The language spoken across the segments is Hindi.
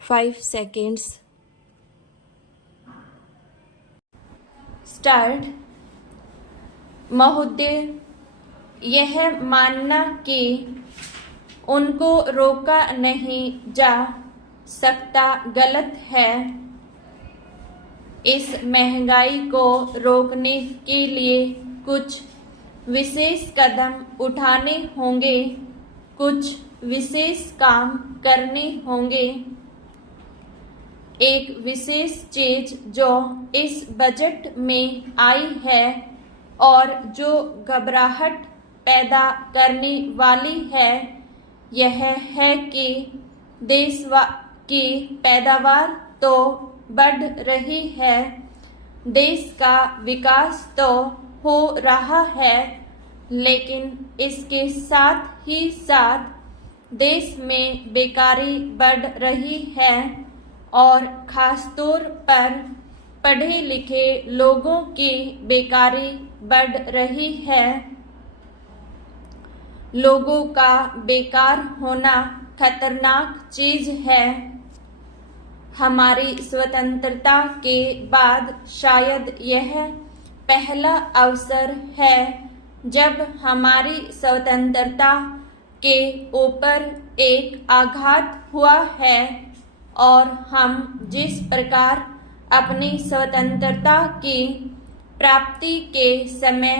5 seconds. स्टार्ट। महोदय, यह मानना कि उनको रोका नहीं जा सकता गलत है। इस महंगाई को रोकने के लिए कुछ विशेष कदम उठाने होंगे, कुछ विशेष काम करने होंगे। एक विशेष चीज जो इस बजट में आई है और जो घबराहट पैदा करने वाली है, यह है कि देश की पैदावार तो बढ़ रही है, देश का विकास तो हो रहा है, लेकिन इसके साथ ही साथ देश में बेकारी बढ़ रही है और खासतौर पर पढ़े लिखे लोगों की बेकारी बढ़ रही है। लोगों का बेकार होना खतरनाक चीज है। हमारी स्वतंत्रता के बाद शायद यह पहला अवसर है जब हमारी स्वतंत्रता के ऊपर एक आघात हुआ है और हम जिस प्रकार अपनी स्वतंत्रता की प्राप्ति के समय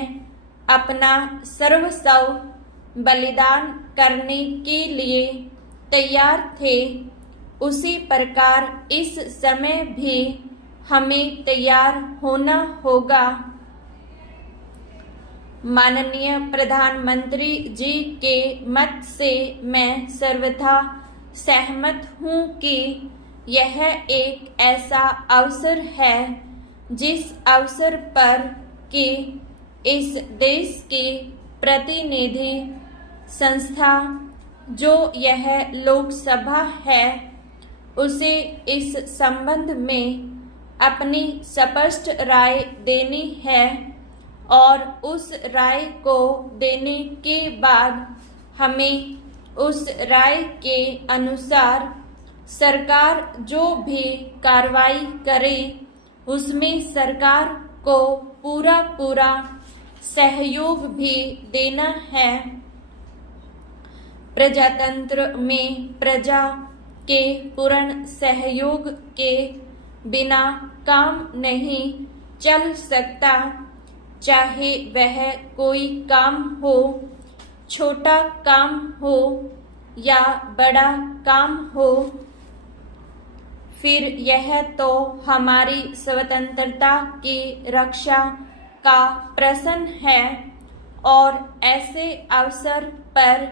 अपना सर्वस्व बलिदान करने के लिए तैयार थे, उसी प्रकार इस समय भी हमें तैयार होना होगा। माननीय प्रधानमंत्री जी के मत से मैं सर्वथा सहमत हूँ कि यह एक ऐसा अवसर है जिस अवसर पर कि इस देश की प्रतिनिधि संस्था जो यह लोकसभा है, उसे इस संबंध में अपनी स्पष्ट राय देनी है और उस राय को देने के बाद हमें उस राय के अनुसार सरकार जो भी कार्रवाई करे उसमें सरकार को पूरा सहयोग भी देना है। प्रजातंत्र में प्रजा के पूर्ण सहयोग के बिना काम नहीं चल सकता, चाहे वह कोई काम हो, छोटा काम हो या बड़ा काम हो। फिर यह तो हमारी स्वतंत्रता की रक्षा का प्रश्न है और ऐसे अवसर पर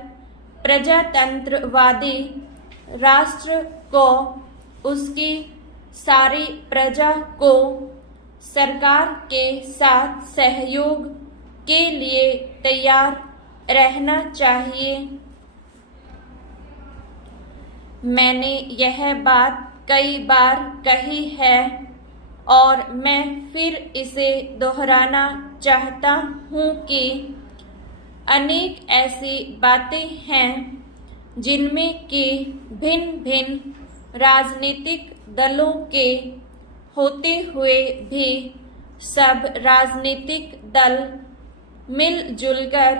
प्रजातंत्रवादी राष्ट्र को उसकी सारी प्रजा को सरकार के साथ सहयोग के लिए तैयार रहना चाहिए। मैंने यह बात कई बार कही है और मैं फिर इसे दोहराना चाहता हूँ कि अनेक ऐसी बातें हैं जिनमें कि भिन्न भिन्न राजनीतिक दलों के होते हुए भी सब राजनीतिक दल मिलजुल कर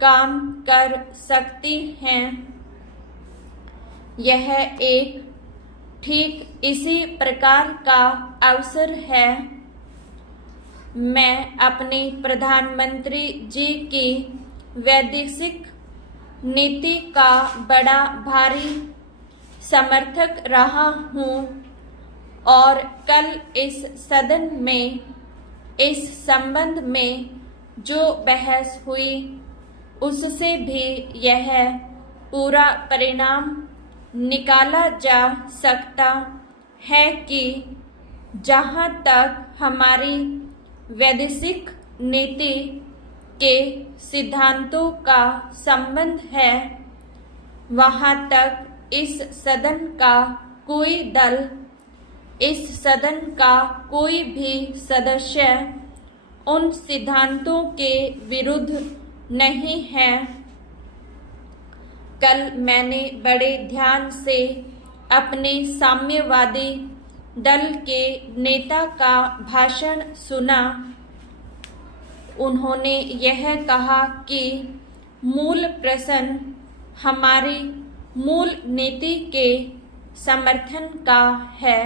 काम कर सकती हैं। यह एक ठीक इसी प्रकार का अवसर है। मैं अपने प्रधानमंत्री जी की वैदेशिक नीति का बड़ा भारी समर्थक रहा हूँ और कल इस सदन में इस संबंध में जो बहस हुई उससे भी यह पूरा परिणाम निकाला जा सकता है कि जहाँ तक हमारी वैदेशिक नीति के सिद्धांतों का संबंध है, वहाँ तक इस सदन का कोई दल, इस सदन का कोई भी सदस्य उन सिद्धांतों के विरुद्ध नहीं है। कल मैंने बड़े ध्यान से अपने साम्यवादी दल के नेता का भाषण सुना। उन्होंने यह कहा कि मूल प्रश्न हमारी मूल नीति के समर्थन का है।